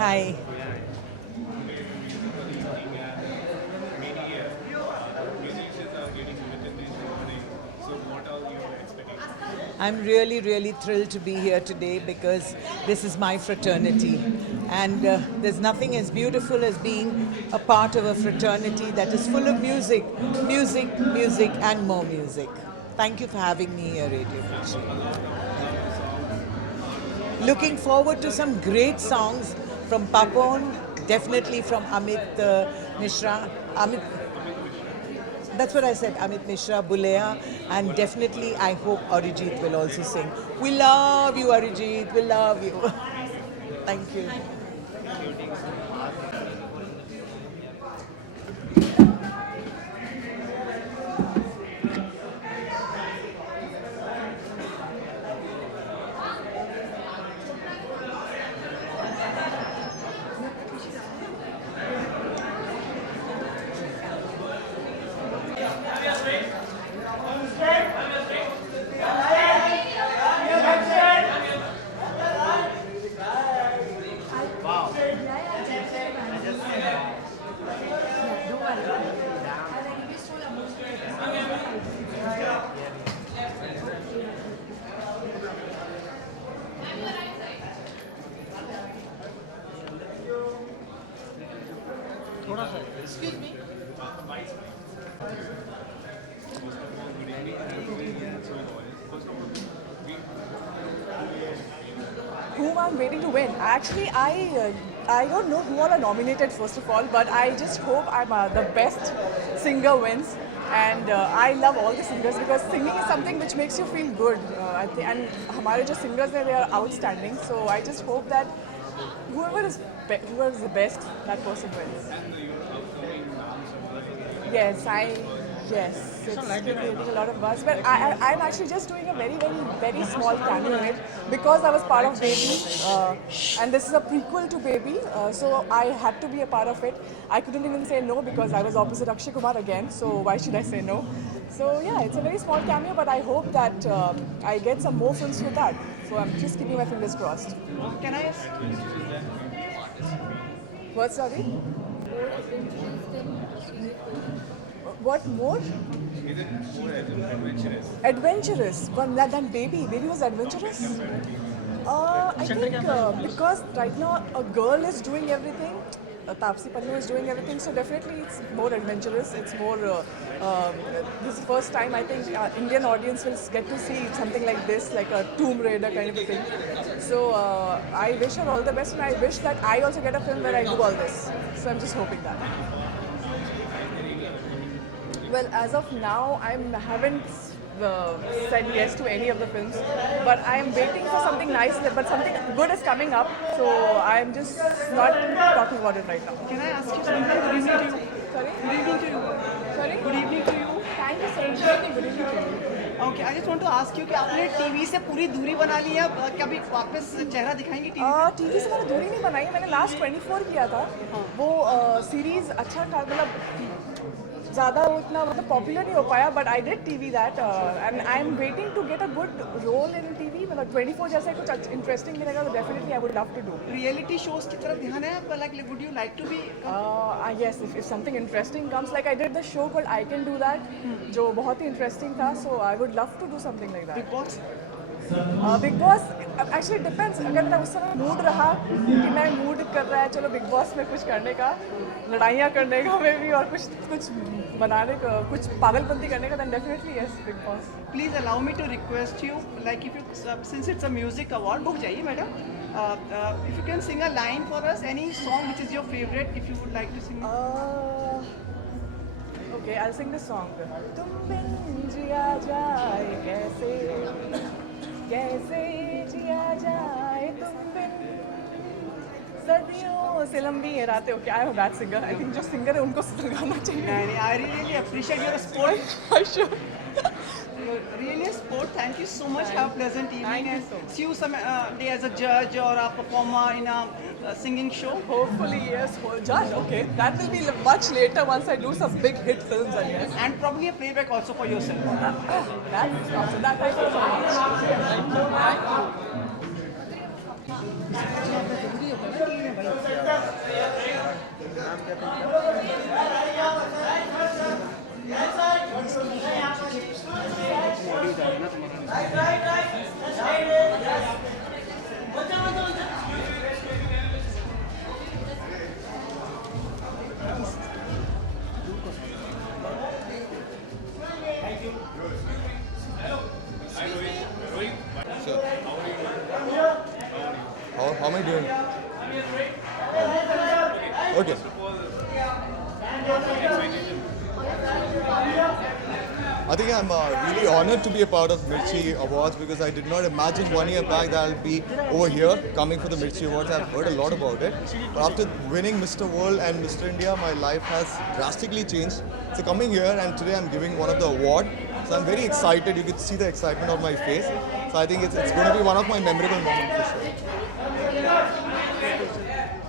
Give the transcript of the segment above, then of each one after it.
Hi. I'm really, really thrilled to be here today because this is my fraternity. And there's nothing as beautiful as being a part of a fraternity that is full of music, music, music, and more music. Thank you for having me here, Radio Fuji. Looking forward to some great songs from Papon, definitely from Amit Mishra. That's what I said, Amit Mishra, Bulea, and definitely I hope Arijit will also sing. We love you, Arijit, we love you. Thank you. Excuse me. Whom I'm waiting to win. Actually, I don't know who all are nominated first of all, but I just hope I'm the best singer wins. And I love all the singers because singing is something which makes you feel good. And हमारे जो singers हैं, they are outstanding. So I just hope that whoever is the best, that person wins. Yes, yes, it's creating a lot of buzz. But I'm actually just doing a very, very, very small cameo in it because I was part of Baby, and this is a prequel to Baby, so I had to be a part of it. I couldn't even say no because I was opposite Akshay Kumar again, so why should I say no? So yeah, it's a very small cameo, but I hope that I get some more films with that. So I'm just keeping my fingers crossed. Can I ask? What, sorry? What more? Is it more adventurous? Adventurous. One than Baby. Baby was adventurous. I think because right now a girl is doing everything, Tapsi Pannu is doing everything, so definitely it's more adventurous. It's more. This is the first time I think Indian audience will get to see something like this, like a Tomb Raider kind of a thing. So I wish her all the best, and I wish that I also get a film where I do all this. So I'm just hoping that. Well, as of now, I haven't said yes to any of the films, but I'm waiting for something nice, but something good is coming up, so I'm just not talking about it right now. Can I ask you something? Good evening to you. Sorry? Good evening to you. Sorry? Good evening to you. Thank you so much. Good evening to you. Okay, I just want to ask you कि आपने TV से पूरी दूरी बना ली है, कभी वापस चेहरा दिखाएंगी टीवी? टीवी से मैंने दूरी नहीं बनाई, मैंने लास्ट 24 किया था। वो सीरीज अच्छा था, मतलब ज़्यादा उतना मतलब पॉपुलर नहीं हो पाया, but I did TV that and I am waiting to get a good role in TV, मतलब 24 जैसे कुछ इंटरेस्टिंग मिलेगा तो definitely I would love to do. Reality shows की तरफ ध्यान है, like would you like to be? Yes, if something interesting comes, like I did the show called I Can Do That, जो बहुत ही इंटरेस्टिंग था, so I would love to do something like that. Big Boss? Big boss actually depends, अगर मैं उस समय mood रहा कि मैं मूड कर रहा है चलो बिग बॉस में कुछ करने का, लड़ाइयाँ करने का में भी, और कुछ बनाने का, कुछ पागलपंती करने का, then definitely yes, big boss. Please allow me to request you, like if you, since it's a music award, रुक जाइए madam. If you can sing a line for us, any song which is your favorite, if you would like to sing. Okay, I'll sing this song. तुम बिन जिया जाए कैसे, कैसे जिया जाए तुम बिन, सदियों से लंबी ये रातें. Okay, I'm a bad singer. I think जो singer है उनको गाना चाहिए. नहीं, I really appreciate your support. I should. You're really a sport. Thank you so much. Have a pleasant evening. Thank you and so much. See you some day as a judge or a performer in a singing show. Hopefully, yes. Judge, okay. That will be much later once I do some big hit films, I guess. And probably a playback also for yourself. That's awesome. That thank you so much. Thank you. Sure. How am I doing? Okay. I think I'm really honored to be a part of Mirchi Awards because I did not imagine 1 year back that I'll be over here coming for the Mirchi Awards. I've heard a lot about it. But after winning Mr. World and Mr. India, my life has drastically changed. So coming here and today I'm giving one of the award. So I'm very excited. You can see the excitement on my face. So I think it's going to be one of my memorable moments for sure.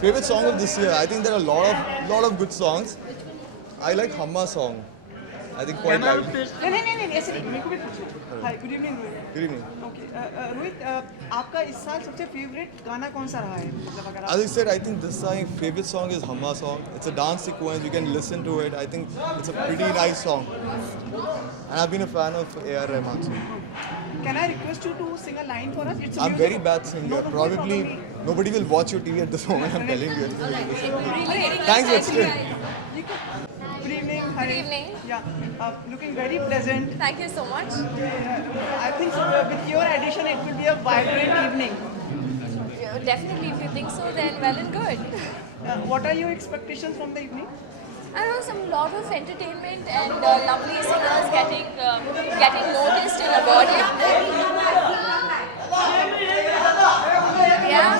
Favorite song of this year? I think there are a lot of good songs. I like Hamma song. I think quite lively. नहीं ऐसे नहीं मेरे को भी पूछो. Hi, good evening Rohit. Good evening. Okay, Rohit आपका इस साल सबसे फेवरेट गाना कौन सा रहा है? मतलब अगर As I said, I think this time favorite song is Hamma song. It's a dance sequence. You can listen to it. I think it's a pretty nice song. And I've been a fan of A.R. Rahman. So. Can I request you to sing a line for us? It's a I'm music- very bad singer. Probably nobody will watch your TV at this moment. I'm telling you. Thanks, but still. Good evening. Hi. Good evening. Yeah, looking very pleasant. Thank you so much. I think so, with your addition, it will be a vibrant evening. Definitely, if you think so, then well and good. What are your expectations from the evening? I know some lot of entertainment and lovely singers getting noticed and awarded. Yeah. Yeah.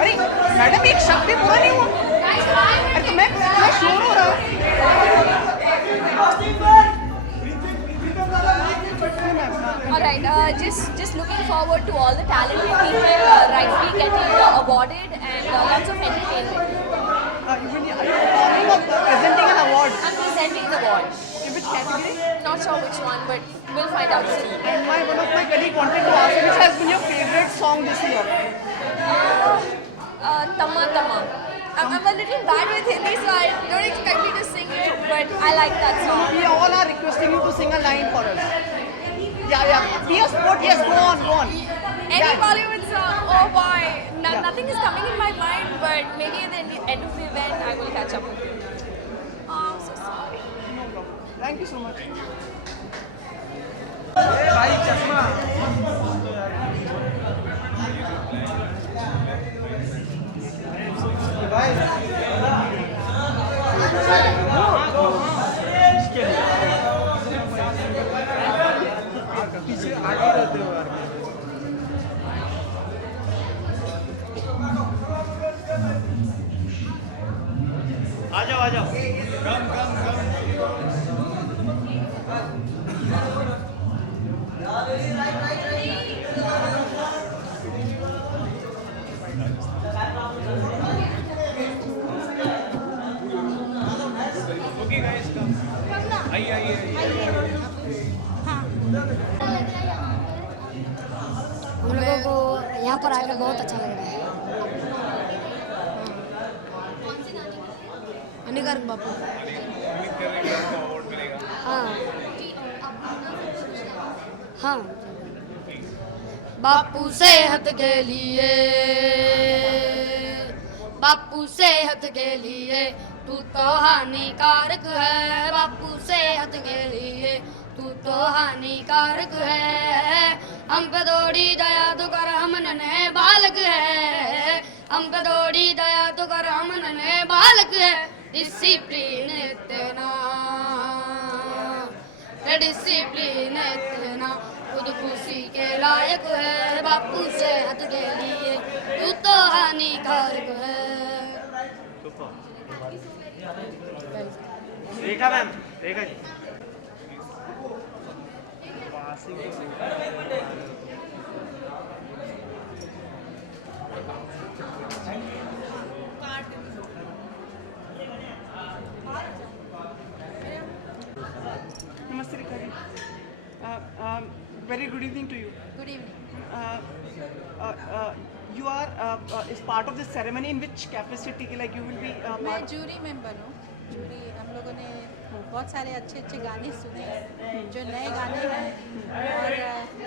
अरे madam एक शब्द भी पूरा नहीं हुआ. अरे तो मैं शोर हो रहा है. Alright, just looking forward to all the talented people rightfully getting awarded and lots of entertainment. Are you performing or presenting an award? I'm presenting the award. In which category? Not sure which one, but we'll find out soon. And one of my colleagues wanted to ask, which has been your favorite song this year? Tama Tama. I'm a little bad with Hindi, so I don't expect me to sing it, but I like that song. We all are requesting you to sing a line for us. Yeah. Be a sport. Yes, go on. Any Bollywood song, oh boy, nothing is coming in my mind, but maybe at the end of the event I will catch up with you. Oh, I'm so sorry. No problem. Thank you so much. आ जाओ. Okay, guys, come. आइए. हम लोगों को यहाँ पर आकर बहुत अच्छा लग रहा है। अनिकर बापू। उम्मीद कर रहे हैं कि अवार्ड मिलेगा. हाँ। बापू सेहत के लिए, बापू सेहत के लिए तू तो हानिकारक है। बापू सेहत के लिए तू तो हानिकारक है। हम पे थोड़ी दया तो कर, हम नन्हे बालक है। हम पे थोड़ी दया तो कर, हम नन्हे बालक है। डिसिप्लिन इतना, डिसिप्लिन इतना खुद खुशी के लायक है। बापू सेहत के लिए तू तो हानिकारक है। Rekha ma'am, Rekha ji. very good evening to you. Good evening. You are is part of this ceremony in which capacity? Like you will be मैं part. जूरी मेंबर हूँ. जूरी हम लोगों ने बहुत सारे अच्छे अच्छे गाने सुने हैं जो नए गाने हैं और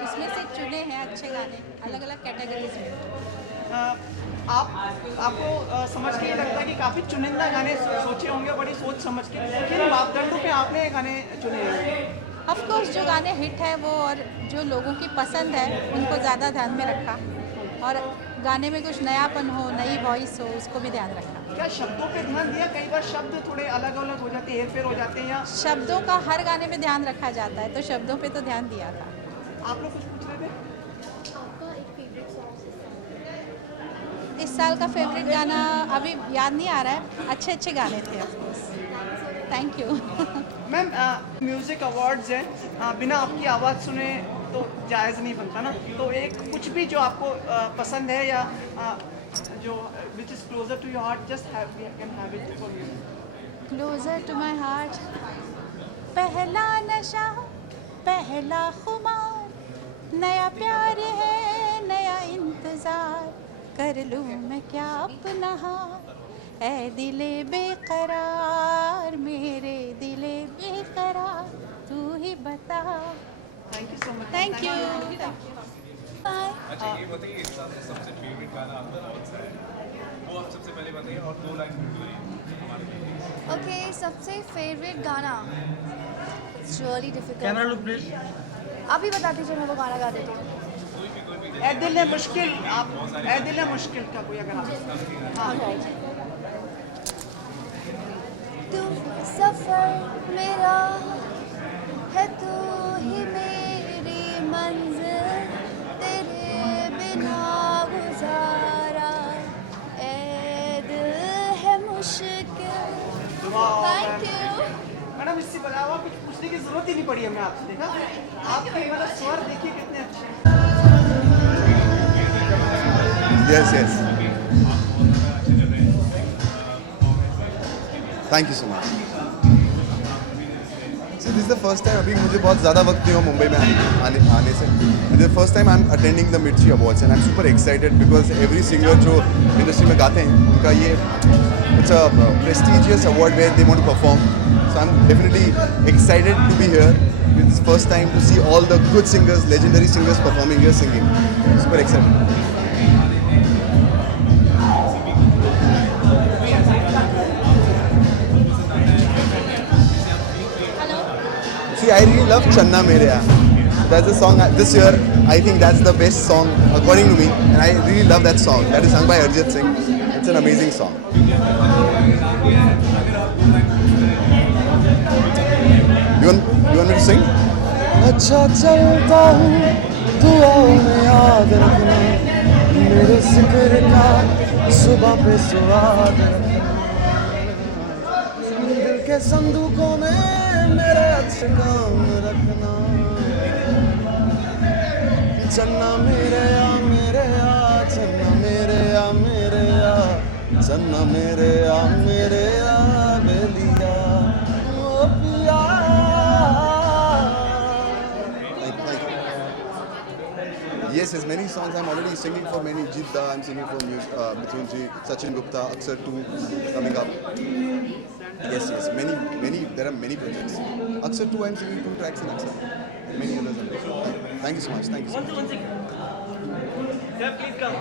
उसमें से चुने हैं अच्छे गाने अलग अलग कैटेगरीज में. आपको समझ के ये लगता है कि काफ़ी चुनिंदा गाने सोचे होंगे बड़ी सोच समझ के. किन मापदंडों पे आपने ये गाने चुने हैं? ऑफ कोर्स जो गाने हिट है वो और जो लोगों की पसंद है उनको ज़्यादा ध्यान में रखा और गाने में कुछ नयापन हो नई वॉइस हो उसको भी ध्यान रखा. क्या शब्दों पे ध्यान दिया? कई बार शब्द थोड़े अलग अलग हो जाते हैं, हेर फेर हो जाते हैं या शब्दों का हर गाने में ध्यान रखा जाता है तो शब्दों पे तो ध्यान दिया था. आप लोग कुछ पूछ रहे थे? इस साल का फेवरेट गाना अभी याद नहीं आ रहा है. अच्छे अच्छे गाने थे of course. Thank you. Ma'am music awards हैं, बिना आपकी आवाज़ सुने तो जायज़ नहीं बनता ना. तो एक कुछ भी जो आपको पसंद है या जो which is closer to your heart, just can have it for you. Closer to my heart. पहला नशा पहला खुमार नया प्यार है नया इंतज़ार कर लूँ मैं क्या अपना हार ऐ दिले बेकरार मेरे दिले बेकरार तू ही बता. Thank you so much. Thank you. अच्छा ये बताइए इस साल में सबसे फेवरेट गाना आपका कौन सा है? वो आप सबसे पहले बताइए और 2 लाइन बोलिए हमारे लिए. ओके, सबसे फेवरेट गाना. It's really difficult. Camera look please. आप ही बता दीजिए, मैं वो गाना गा देती हूँ. ए दिल है मुश्किल. आप ए दिल है मुश्किल का कोई अगर आप. हाँ. तू सफर मेरा है, तू ही मेरी मंजिल, तेरे बिना गुजारा ए दिल है मुश्किल. Thank you. मैडम इससे अलावा कुछ पूछने की जरूरत ही नहीं पड़ी हमें आपसे. देखा आपके मतलब स्वर देखिए कितने अच्छे हैं. Yes, yes. Thank you so much. So this is the first time अभी मुझे बहुत ज़्यादा वक्त नहीं हुआ मुंबई में आने से. And the first time I'm attending the Mirchi Awards and I'm super excited because every singer जो इंडस्ट्री में गाते हैं उनका ये it's a prestigious award where they want to perform. So I'm definitely excited to be here. It's the first time to see all the good singers, legendary singers performing here singing. Super excited. See, I really love Channa Mereya. That's a song this year. I think that's the best song according to me, and I really love that song. That is sung by Arjit Singh. It's an amazing song. You want me to sing? अच्छा चलता हूँ दुआओं में याद रखना मेरे जिक्र का सुबह पे स्वाद दिल के संदूकों में मेरे अच्छे काम रखना चन्ना मेरे या चन्ना मेरे या चन्ना मेरे या बेलिया ओ पिया. Yes, there's many songs. I'm already singing for many. Jidda, I'm singing for Mithun Ji, Sachin Gupta, Aksar 2 coming up. Yes, many. There are many projects. Aksar 2, I'm singing 2 tracks in Aksar. Many others. Thank you so much. Thank you so much. Sir, please come.